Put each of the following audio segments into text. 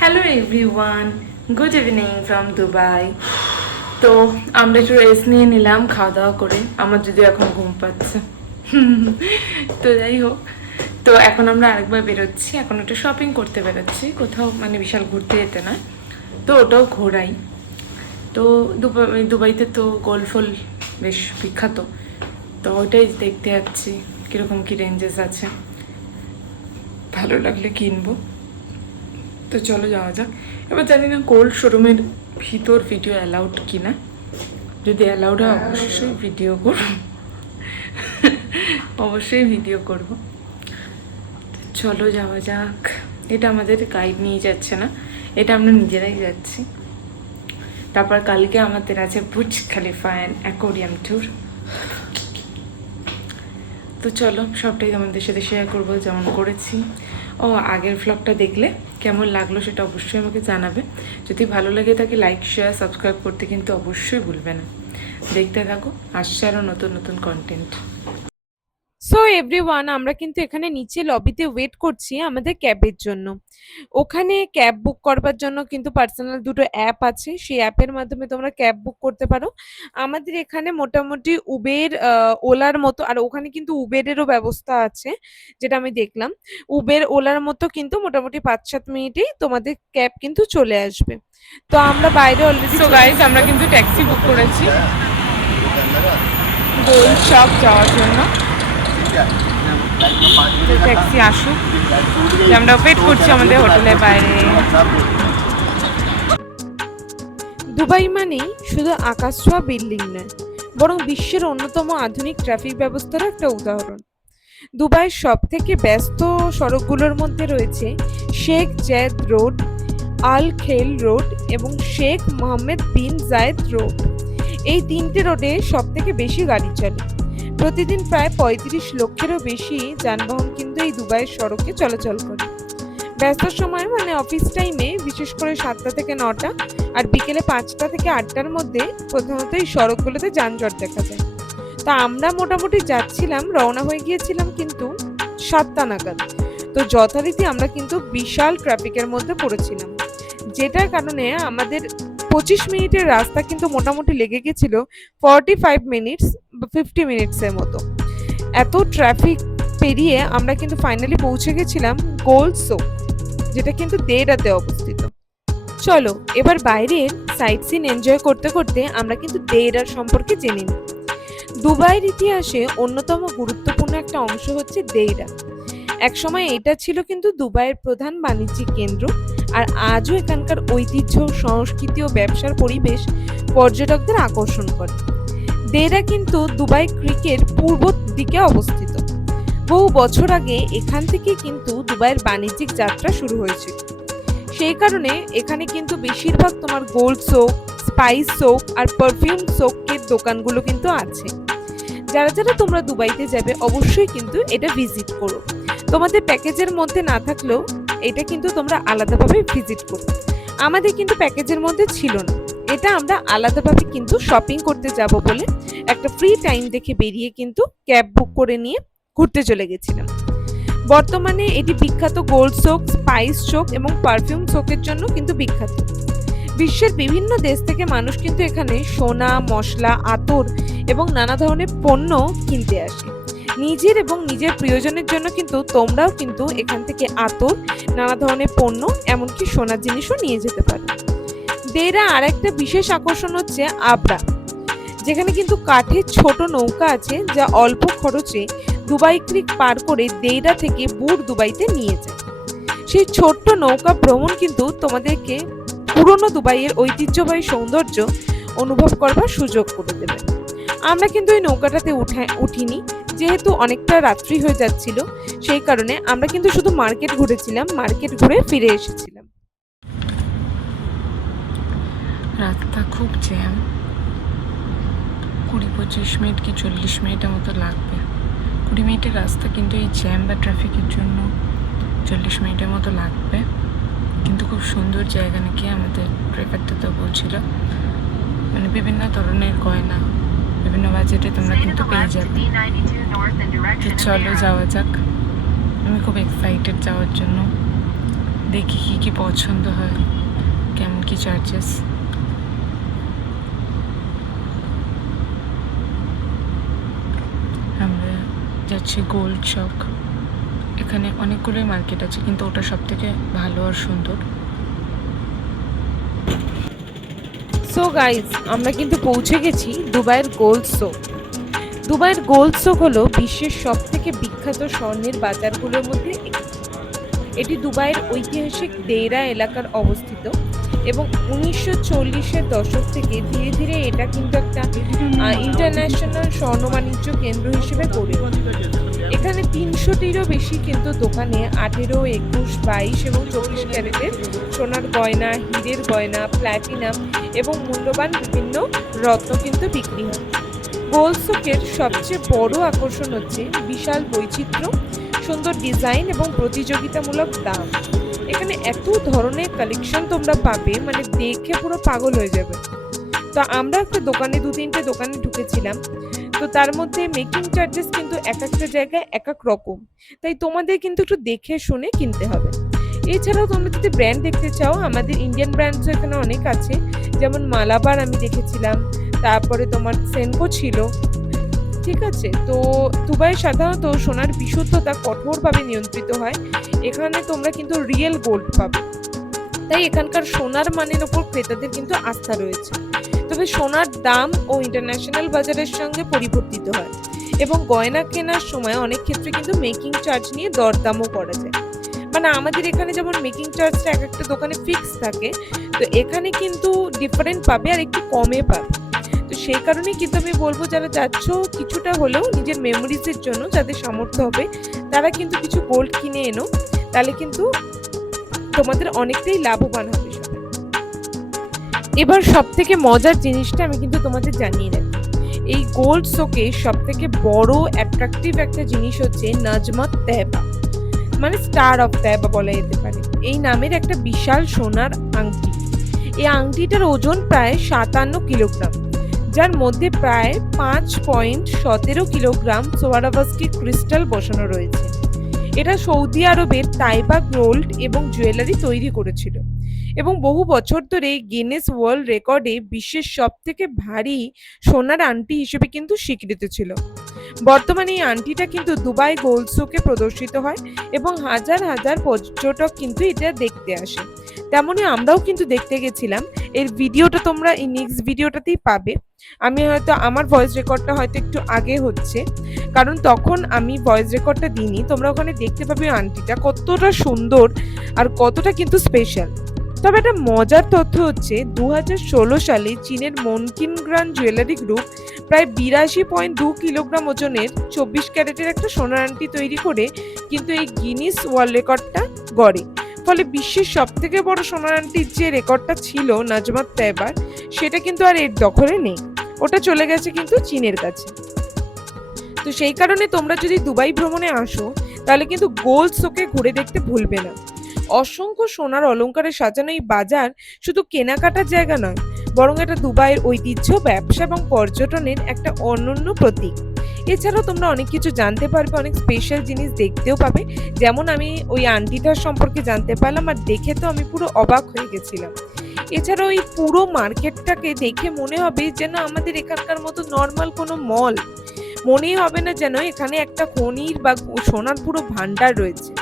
Hello everyone, good evening from Dubai. তো আমরা একটু রেস্ট নিয়ে নিলাম খাওয়া দাওয়া করে। আমার যদিও এখন ঘুম পাচ্ছে। তো যাই হোক, তো এখন আমরা আরেকবার বেরোচ্ছি। এখন একটু শপিং করতে বেরোচ্ছি, কোথাও মানে বিশাল ঘুরতে যেতে না, তো ওটাও ঘোরাই। তো দুবাইতে তো গোল্ড ফল বেশ বিখ্যাত, তো ওইটাই দেখতে যাচ্ছি কীরকম কী রেঞ্জেস আছে, ভালো লাগলে কিনবো। তো চলো যাওয়া যাক। এবার জানি না গোল্ড শোরুমের ভিতর ভিডিও অ্যালাউড কিনা, যদি অ্যালাউড হয় অবশ্যই ভিডিও করব, অবশ্যই ভিডিও করব। চলো যাওয়া যাক। এটা আমাদের গাইড নিয়ে যাচ্ছে না, এটা আমরা নিজেরাই যাচ্ছি। তারপর কালকে আমাদের আছে Burj Khalifa and aquarium tour. তো চলো সবটাই তোমাদের সাথে শেয়ার করবো যেমন করেছি। ও আগের ভ্লগটা দেখলে কেমন লাগলো সেটা অবশ্যই আমাকে জানাবে। যদি ভালো লাগে তাকে লাইক শেয়ার সাবস্ক্রাইব করতে কিন্তু অবশ্যই ভুলবে না। দেখতে থাকো, আসছে আরও নতুন নতুন কন্টেন্ট। সো এভরিওয়ান, আমরা কিন্তু এখানে নিচে লবিতে ওয়েট করছি আমাদের ক্যাবের জন্য। ওখানে ক্যাব বুক করবার জন্য কিন্তু পার্সোনাল দুটো অ্যাপ আছে, সেই অ্যাপের মাধ্যমে তোমরা ক্যাব বুক করতে পারো। আমাদের এখানে মোটামুটি উবের, ওলার মতো, আর ওখানে কিন্তু উবেরেরও ব্যবস্থা আছে, যেটা আমি দেখলাম। উবের ওলার মতো কিন্তু মোটামুটি 5-7 মিনিটেই তোমাদের ক্যাব কিন্তু চলে আসবে। তো আমরা বাইরে অলরেডি সো গাইজ, আমরা কিন্তু ট্যাক্সি বুক করেছি গোল্ড শপ যাওয়ার জন্য। তো ট্যাক্সি আসুক, আমরা ওয়েট করছি আমাদের হোটেলের বাইরে। দুবাই মানেই শুধু আকাশ ছোঁয়া বিল্ডিং নয়, বরং বিশ্বের অন্যতম আধুনিক ট্রাফিক ব্যবস্থার একটা উদাহরণ। দুবাইয়ের সব থেকে ব্যস্ত সড়কগুলোর মধ্যে রয়েছে শেখ জায়েদ রোড, আল খেল রোড এবং শেখ মোহাম্মদ বিন জায়েদ রোড। এই তিনটে রোডে সব থেকে বেশি গাড়ি চলে। প্রতিদিন প্রায় 35 লক্ষেরও বেশি যানবাহন কিন্তু এই দুবাইয়ের সড়কে চলাচল করে। ব্যস্ত সময় মানে অফিস টাইমে, বিশেষ করে 7টা থেকে 9টা আর বিকেলে 5টা থেকে 8টার মধ্যে প্রধানত এই সড়কগুলোতে যানজট দেখা যায়। তা আমরা মোটামুটি যাচ্ছিলাম, রওনা হয়ে গিয়েছিলাম কিন্তু 7টা নাগাদ। তো যথারীতি আমরা কিন্তু বিশাল ট্রাফিকের মধ্যে পড়েছিলাম, যেটার কারণে আমাদের 25 মিনিটের রাস্তা কিন্তু মোটামুটি লেগে গেছিল 45 মিনিটস বা 50 মিনিটসের মতো। এত ট্রাফিক পেরিয়ে আমরা কিন্তু ফাইনালি পৌঁছে গেছিলাম গোল্ড সোক, যেটা কিন্তু দেরাতে অবস্থিত। চলো এবার বাইরের সাইট সিন এনজয় করতে করতে আমরা কিন্তু দেরার সম্পর্কে জেনে নিই। দুবাইয়ের ইতিহাসে অন্যতম গুরুত্বপূর্ণ একটা অংশ হচ্ছে দেরা। একসময় এটা ছিল কিন্তু দুবাইয়ের প্রধান বাণিজ্যিক কেন্দ্র, আর আজও এখানকার ঐতিহ্য, সংস্কৃতি ও ব্যবসার পরিবেশ পর্যটকদের আকর্ষণ করে। দেরা কিন্তু দুবাই ক্রিকের পূর্ব দিকে অবস্থিত। বহু বছর আগে এখান থেকে কিন্তু দুবাইয়ের বাণিজ্যিক যাত্রা শুরু হয়েছিল। সেই কারণে এখানে কিন্তু বেশিরভাগ তোমার গোল্ড সোক, স্পাইস সোক আর পারফিউম সোকের দোকানগুলো কিন্তু আছে। যারা যারা তোমরা দুবাইতে যাবে অবশ্যই কিন্তু এটা ভিজিট করো। তোমাদের প্যাকেজের মধ্যে না থাকলেও এটা কিন্তু তোমরা আলাদাভাবে ভিজিট করো। আমাদের কিন্তু প্যাকেজের মধ্যে ছিল না, এটা আমরা আলাদাভাবে কিন্তু শপিং করতে যাব বলে একটা ফ্রি টাইম দেখে বেরিয়ে কিন্তু ক্যাব বুক করে নিয়ে ঘুরতে চলে গেছিলাম। বর্তমানে এটি বিখ্যাত গোল্ড সোক, স্পাইস সোক এবং পারফিউম সোকের জন্য কিন্তু বিখ্যাত। বিশ্বের বিভিন্ন দেশ থেকে মানুষ কিন্তু এখানে সোনা, মশলা, আতর এবং নানা ধরনের পণ্য কিনতে আসে। নিজের এবং নিজের প্রিয়জনের জন্য কিন্তু তোমরাও কিন্তু এখান থেকে আতর, নানা ধরনের পণ্য, এমনকি সোনার জিনিসও নিয়ে যেতে পারো। দেরা আর একটা বিশেষ আকর্ষণ হচ্ছে আবরা, যেখানে কিন্তু কাঠের ছোট নৌকা আছে যা অল্প খরচে দুবাই ক্রিক পার করে দেরা থেকে বুর দুবাইতে নিয়ে যায়। সেই ছোট্ট নৌকা ভ্রমণ কিন্তু তোমাদেরকে পুরনো দুবাইয়ের ঐতিহ্যবাহী সৌন্দর্য অনুভব করবার সুযোগ করে দেবে। আমরা কিন্তু এই নৌকাটাতে উঠিনি, যেহেতু অনেকটা রাত্রি হয়ে যাচ্ছিল, সেই কারণে আমরা কিন্তু শুধু মার্কেট ঘুরেছিলাম, মার্কেট ঘুরে ফিরে এসেছিলাম। রাস্তা খুব জ্যাম, 20-25 মিনিট কি 40 মিনিটের মতো লাগবে। 20 মিনিটের রাস্তা, কিন্তু এই জ্যাম বা ট্রাফিকের জন্য 40 মিনিটের মতো লাগবে। কিন্তু খুব সুন্দর জায়গা নাকি আমাদের ড্রাইভারটা তো বলছিল, মানে বিভিন্ন ধরনের গয়না বিভিন্ন বাজেটে তোমরা কিন্তু পেয়ে যাবে। তো চলো যাওয়া যাক, আমি খুব এক্সাইটেড যাওয়ার জন্য। দেখি কি কি পছন্দ হয়, কেমন কি চার্জেস। আমরা যাচ্ছি গোল্ড চক। এখানে অনেকগুলোই মার্কেট আছে, কিন্তু ওটা সব থেকে ভালো আর সুন্দর। সো গাইজ, আমরা কিন্তু পৌঁছে গেছি দুবাইয়ের গোল্ড সোক। দুবাইয়ের গোল্ড সোক হলো বিশ্বের সব থেকে বিখ্যাত স্বর্ণের বাজারগুলোর মধ্যে একটি। এটি দুবাইয়ের ঐতিহাসিক দেরা এলাকার অবস্থিত এবং 1940-এর দশক থেকে ধীরে ধীরে এটা কিন্তু একটা ইন্টারন্যাশনাল স্বর্ণ বাণিজ্য কেন্দ্র হিসেবে গড়ে ওঠে। এখানে 300টিরও বেশি কিন্তু দোকানে 18, 21, 22 এবং 24 ক্যারেটের সোনার গয়না, হীরের গয়না, প্ল্যাটিনাম এবং মূল্যবান বিভিন্ন রত্ন কিন্তু বিক্রি হয়। গোল্ড সোকের সবচেয়ে বড় আকর্ষণ হচ্ছে বিশাল বৈচিত্র্য, সুন্দর ডিজাইন এবং প্রতিযোগিতামূলক দাম। এখানে এত ধরনের কালেকশন তোমরা পাবে, মানে দেখে পুরো পাগল হয়ে যাবে। তো আমরা একটা দোকানে 2-3টে দোকানে ঢুকেছিলাম। তো তার মধ্যে মেকিং চার্জেস কিন্তু এক একটা জায়গায় এক এক রকম, তাই তোমাদের কিন্তু একটু দেখে শুনে কিনতে হবে। এছাড়াও তোমরা যদি ব্র্যান্ড দেখতে চাও, আমাদের ইন্ডিয়ান ব্র্যান্ডসও এখানে অনেক আছে, যেমন মালাবার আমি দেখেছিলাম, তারপরে তোমার সেনকো ছিল। ঠিক আছে, তো দুবাই সাধারণত সোনার বিশুদ্ধতা কঠোরভাবে নিয়ন্ত্রিত হয়। এখানে তোমরা কিন্তু রিয়েল গোল্ড পাবে, তাই এখানকার সোনার মানের ওপর ক্রেতাদের কিন্তু আস্থা রয়েছে। তবে সোনার দাম ও ইন্টারন্যাশনাল বাজারের সঙ্গে পরিবর্তিত হয় এবং গয়না কেনার সময় অনেক ক্ষেত্রে কিন্তু মেকিং চার্জ নিয়ে দরদামও করা যায়। মানে আমাদের এখানে যেমন মেকিং চার্জটা এক একটা দোকানে ফিক্স থাকে, তো এখানে কিন্তু ডিফারেন্ট পাবে আর একটু কমে পাবে। তো সেই কারণেই কিন্তু আমি বলবো, যারা যাচ্ছ কিছুটা হলেও নিজের মেমোরিজের জন্য, যাদের সামর্থ্য হবে তারা কিন্তু কিছু গোল্ড কিনে এনো, তাহলে কিন্তু তোমাদের অনেকটাই লাভবান হবে সবাই। এবার সব থেকে মজার জিনিসটা আমি কিন্তু তোমাদের জানিয়ে রাখি, এই গোল্ড শোকে সব থেকে বড় অ্যাট্রাকটিভ একটা জিনিস হচ্ছে নাজমাত তেহবা, মানে স্টার অফ তেহবা বলা যেতে পারে। এই নামের একটা বিশাল সোনার আংটি। এই আংটিটার ওজন প্রায় 57 কিলোগ্রাম, যার মধ্যে প্রায় 5.17 কিলোগ্রাম সোয়ারাভাস্কি ক্রিস্টাল বসানো রয়েছে। এটা সৌদি আরবের তাইবা গোল্ড এবং জুয়েলারি তৈরি করেছিল এবং বহু বছর ধরে গিনেস ওয়ার্ল্ড রেকর্ডে বিশ্বের সব থেকে ভারী সোনার আংটি হিসেবে কিন্তু স্বীকৃত ছিল। বর্তমানে এই আংটিটা কিন্তু দুবাই গোল্ড শোকে প্রদর্শিত হয় এবং হাজার হাজার পর্যটক কিন্তু এটা দেখতে আসে। তেমনই আমরাও কিন্তু দেখতে গেছিলাম। এর ভিডিওটা তোমরা এই নেক্সট ভিডিওটাতেই পাবে। আমি হয়তো আমার ভয়েস রেকর্ডটা হয়তো একটু আগে হচ্ছে, কারণ তখন আমি ভয়েস রেকর্ডটা দিইনি। তোমরা ওখানে দেখতে পাবে আংটিটা কতটা সুন্দর আর কতটা কিন্তু স্পেশাল। তবে একটা মজার তথ্য হচ্ছে 2016 সালে চীনের মনকিনগ্রান জুয়েলারি গ্রুপ প্রায় 82.2 কিলোগ্রাম ওজনের 24 ক্যারেটের একটা সোনার আংটি তৈরি করে কিন্তু এই গিনিস ওয়ার্ল্ড রেকর্ডটা গড়ে। ফলে বিশ্বের সব থেকে বড় সোনার আংটির যে রেকর্ডটা ছিল নাজমাত তেহবার, সেটা কিন্তু আর এর দখলে নেই, ওটা চলে গেছে কিন্তু চীনের কাছে। তো সেই কারণে তোমরা যদি দুবাই ভ্রমণে আসো, তাহলে কিন্তু গোল্ড শোকে ঘুরে দেখতে ভুলবে না। অসংখ্য সোনার অলংকারে সাজানো এই বাজার শুধু কেনাকাটার জায়গা নয়, বরং এটা দুবাইয়ের ঐতিহ্য, ব্যবসা এবং পর্যটনের একটা অনন্য প্রতীক। এছাড়াও তোমরা অনেক কিছু জানতে পারবে, অনেক স্পেশাল জিনিস দেখতেও পাবে। যেমন আমি ওই আংটিটার সম্পর্কে জানতে পারলাম, আর দেখে তো আমি পুরো অবাক হয়ে গেছিলাম। এছাড়াও এই পুরো মার্কেটটাকে দেখে মনে হবে যেন আমাদের এখানকার মতো নর্মাল কোনো মল, মনেই হবে না যেন এখানে একটা খনির বা সোনার পুরো ভান্ডার রয়েছে।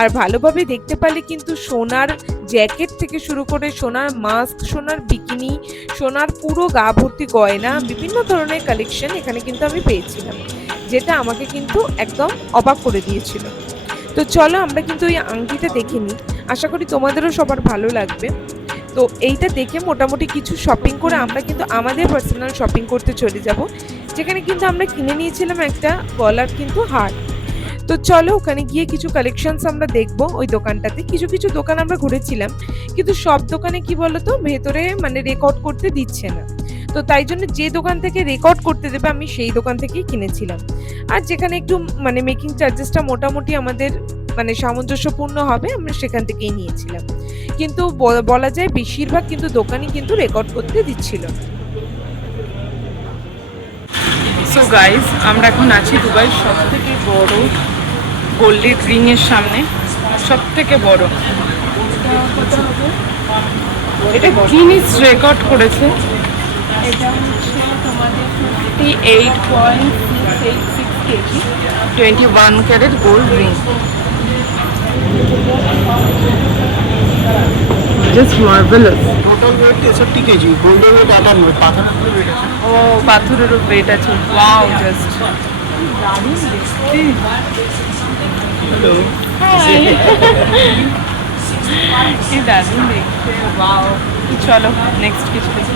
আর ভালোভাবে দেখতে পারলে কিন্তু সোনার জ্যাকেট থেকে শুরু করে সোনার মাস্ক, সোনার বিকিনি, সোনার পুরো গা ভর্তি গয়না, বিভিন্ন ধরনের কালেকশন এখানে কিন্তু আমি পেয়েছিলাম, যেটা আমাকে কিন্তু একদম অবাক করে দিয়েছিল। তো চলো আমরা কিন্তু এই আংটিটা দেখে নিই, আশা করি তোমাদেরও সবার ভালো লাগবে। তো এইটা দেখে মোটামুটি কিছু শপিং করে আমরা কিন্তু আমাদের পার্সোনাল শপিং করতে চলে যাব, যেখানে কিন্তু আমরা কিনে নিয়েছিলাম একটা গলার কিন্তু হার। তো চলো ওখানে গিয়ে কিছু কালেকশনস আমরা দেখবো। ওই দোকানটাতে কিছু কিছু দোকান আমরা ঘুরেছিলাম, কিন্তু সব দোকানে কি বলতো ভেতরে মানে রেকর্ড করতে দিচ্ছে না। তো তাই জন্য যে দোকান থেকে রেকর্ড করতে দেবে আমি সেই দোকান থেকেই কিনেছিলাম। আর যেখানে একটু মানে মেকিং চার্জেসটা মোটামুটি আমাদের মানে সামঞ্জস্যপূর্ণ হবে, আমরা সেখান থেকেই নিয়েছিলাম। কিন্তু বলা যায় বেশিরভাগ কিন্তু দোকানই কিন্তু রেকর্ড করতে দিচ্ছিল। সো গাইজ, আমরা এখন আছি দুবাইয়ের সব থেকে বড় গোল্ডের রিং এর সামনে, সব থেকে বড়। কত হবে? এটা গিনিস রেকর্ড করেছে। এটা হচ্ছে তোমাদের 58.686 KG 21 carat gold ring. Just marvellous. Total weight 63 KG, গোল্ডের ওয়েট 58, পাথরের ওয়েট আছে। ও পাথরেরও ওয়েট আছে। ওয়াও, জাস্ট দারুণ দেখতে। হ্যালো। কি দারুণ দেখতে, ওয়াও। চলো নেক্সট কিছু দেখি।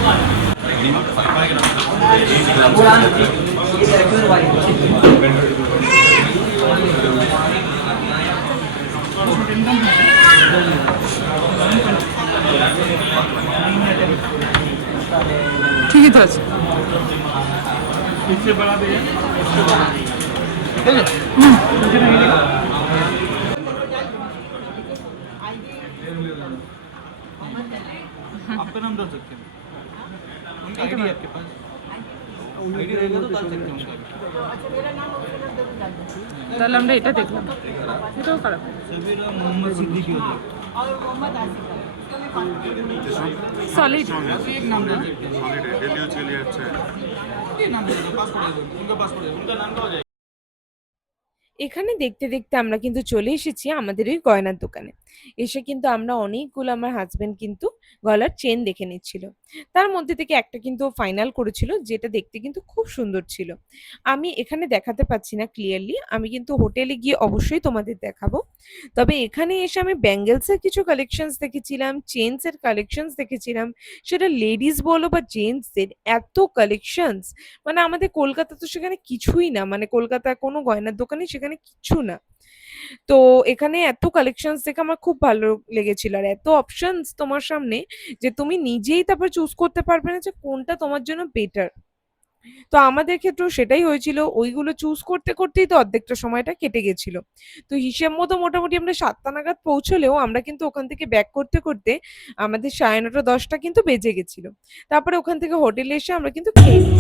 ঠিকই তো আছে। आपका नाम डाल सकते हैं, उनका आईडी आपके पास आईडी रहेगा तो डाल सकते हैं उनका। তাহলে আমরা এটা দেখলাম, এটাও খারাপ। सबीरा मोहम्मद सिद्दीकी होता है, सॉलिड एक नाम डाल सकते हैं, डेली यूज के लिए अच्छा है, ये नाम दे दो, पासपोर्ट है उनका, पासपोर्ट है उनका, नाम का हो जाएगा। এখানে দেখতে দেখতে আমরা কিন্তু চলে এসেছি আমাদের ওই গয়নার দোকানে। এসে কিন্তু আমরা অনেকগুলো, আমার হাজবেন্ড কিন্তু গলার চেন দেখে নিচ্ছিল। তার মধ্যে থেকে একটা কিন্তু ফাইনাল করেছিল, যেটা দেখতে কিন্তু খুব সুন্দর ছিল। আমি এখানে দেখাতে পাচ্ছি না ক্লিয়ারলি, আমি কিন্তু হোটেলে গিয়ে অবশ্যই তোমাদের দেখাবো। তবে এখানে এসে আমি ব্যাঙ্গেলসের কিছু কালেকশনস দেখেছিলাম, চেনসের কালেকশনস দেখেছিলাম, সেটা লেডিস বলো বা জেন্টসদের, এত কালেকশনস, মানে আমাদের কলকাতা তো সেখানে কিছুই না, মানে কলকাতার কোনো গয়নার দোকানে সেখানে কিচ্ছু না। তো এখানে এত কালেকশনস দেখে আমার খুব ভালো লেগেছিল, আর এত অপশনস তোমার সামনে যে তুমি নিজেই তারপর চুজ করতে পারবে না যে কোনটা তোমার জন্য বেটার। তো আমাদের ক্ষেত্রেও সেটাই হয়েছিল, ওইগুলো চুজ করতে করতেই তো অর্ধেকটা সময়টা কেটে গেছিল। তো হিসেব মতো মোটামুটি আমরা 7টা নাগাদ পৌঁছলেও আমরা কিন্তু ওখান থেকে ব্যাক করতে করতে আমাদের 9:30 10টা কিন্তু বেজে গেছিল। তারপরে ওখান থেকে হোটেলে এসে আমরা কিন্তু খেয়ে নিই।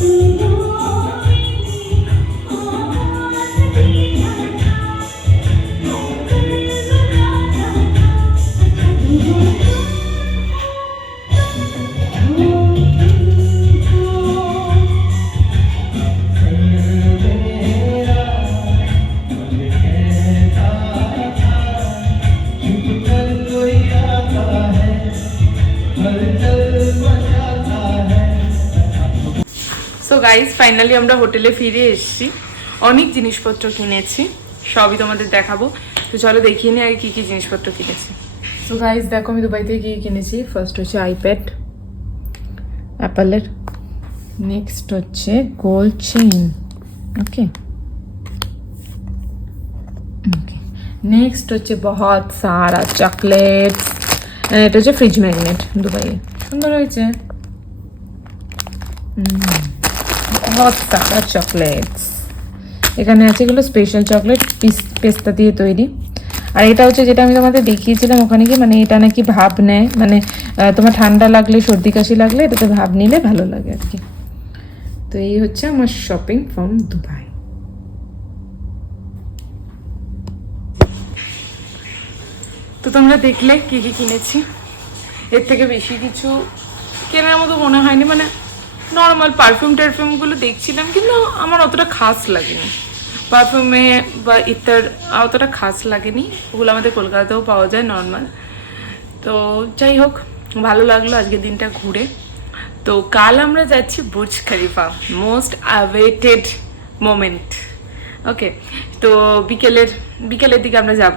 সো গাইজ ফাইনালি আমরা হোটেলে ফিরে এসেছি, অনেক জিনিসপত্র কিনেছি, সবই তোমাদের দেখাবো। তো চলো দেখিয়ে নিই আগে কী কী জিনিসপত্র কিনেছি। সো গাইজ দেখো আমি দুবাই থেকে কী কিনেছি। ফার্স্ট হচ্ছে আইপ্যাড অ্যাপেলের, নেক্সট হচ্ছে গোল্ড চেইন, ওকে ওকে, নেক্সট হচ্ছে বহুত সারা চকলেট, এটা হচ্ছে ফ্রিজ ম্যাগনেট দুবাইয়ে, সুন্দর হয়েছে। बहुत सारा চকলেটস, এখানে আছে এগুলো স্পেশাল চকলেট, পেস্তা দিয়ে তৈরি। আর এটা হচ্ছে যেটা আমি তোমাদের দেখিয়েছিলাম ওখানে, কি মানে এটা নাকি ভাব নেয়, মানে তোমার ঠান্ডা লাগলে সর্দি কাশি লাগলে এটাতে ভাব নিলে ভালো লাগে আর কি। তো এই হচ্ছে আমার শপিং ফ্রম দুবাই। তো তোমরা দেখলে কি কি কিনেছি, এর থেকে বেশি কিছু কেনার মতো মনে হয়নি, মানে নর্মাল পারফিউম টারফিউমগুলো দেখছিলাম কিন্তু আমার অতটা খাস লাগেনি, পারফিউমে বা ইত্যার অতটা খাস লাগেনি, ওগুলো আমাদের কলকাতাতেও পাওয়া যায় নর্মাল। তো যাই হোক, ভালো লাগলো আজকের দিনটা ঘুরে। তো কাল আমরা যাচ্ছি Burj Khalifa, most awaited moment, okay. তো বিকেলের দিকে আমরা যাব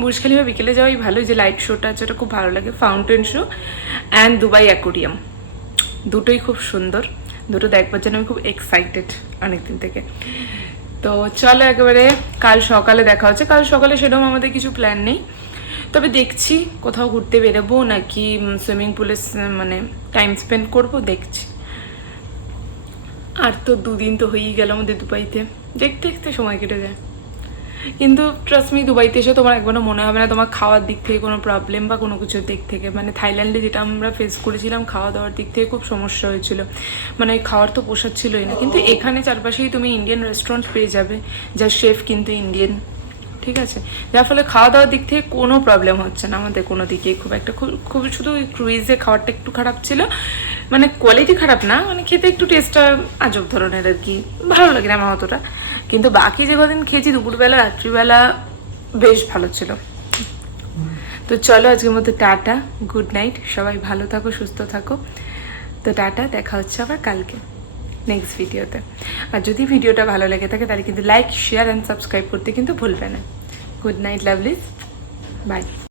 বুর্জ খলিফা। বিকেলে যাওয়াই ভালো, যে লাইট শোটা আছে ওটা খুব ভালো লাগে, fountain show and Dubai aquarium, দুটোই খুব সুন্দর, দুটো দেখবার জন্য আমি খুব এক্সাইটেড অনেকদিন থেকে। তো চলো একেবারে কাল সকালে দেখা হচ্ছে। কাল সকালে সেরকম আমাদের কিছু প্ল্যান নেই, তবে দেখছি কোথাও ঘুরতে বেরোবো নাকি সুইমিং পুলে মানে টাইম স্পেন্ড করবো, দেখছি। আর তো 2 দিন তো হয়েই গেল আমাদের দুবাইতে, দেখতে দেখতে সময় কেটে যায়। কিন্তু ট্রাস্ট মি, দুবাইতে এসে তোমার একবারও মনে হবে না তোমার খাওয়ার দিক থেকে কোনো প্রবলেম বা কোনো কিছুর দিক থেকে, মানে থাইল্যান্ডে যেটা আমরা ফেস করেছিলাম খাওয়া দাওয়ার দিক থেকে খুব সমস্যা হয়েছিল, মানে খাওয়ার তো পোষাচ্ছিলই না। কিন্তু এখানে চারপাশেই তুমি ইন্ডিয়ান রেস্টুরেন্ট পেয়ে যাবে, যার শেফ কিন্তু ইন্ডিয়ান, ঠিক আছে, যার ফলে খাওয়া দাওয়ার দিক থেকে কোনো প্রবলেম হচ্ছে না আমাদের কোনো দিকেই, খুব একটা খুব শুধু ওই ক্রুইজে খাবারটা একটু খারাপ ছিল, মানে কোয়ালিটি খারাপ না, মানে খেতে একটু টেস্টটা আজব ধরনের আর কি, ভালো লাগে না আমার অতটা। কিন্তু বাকি যে কদিন খেয়েছি দুপুরবেলা রাত্রিবেলা বেশ ভালো ছিল। তো চলো আজকের মতো টাটা, গুড নাইট, সবাই ভালো থাকো সুস্থ থাকো। তো টাটা, দেখা হচ্ছে আবার কালকে নেক্সট ভিডিওতে। আর যদি ভিডিওটা ভালো লেগে থাকে তাহলে কিন্তু লাইক শেয়ার অ্যান্ড সাবস্ক্রাইব করতে কিন্তু ভুলবে না। Good night lovelies, by.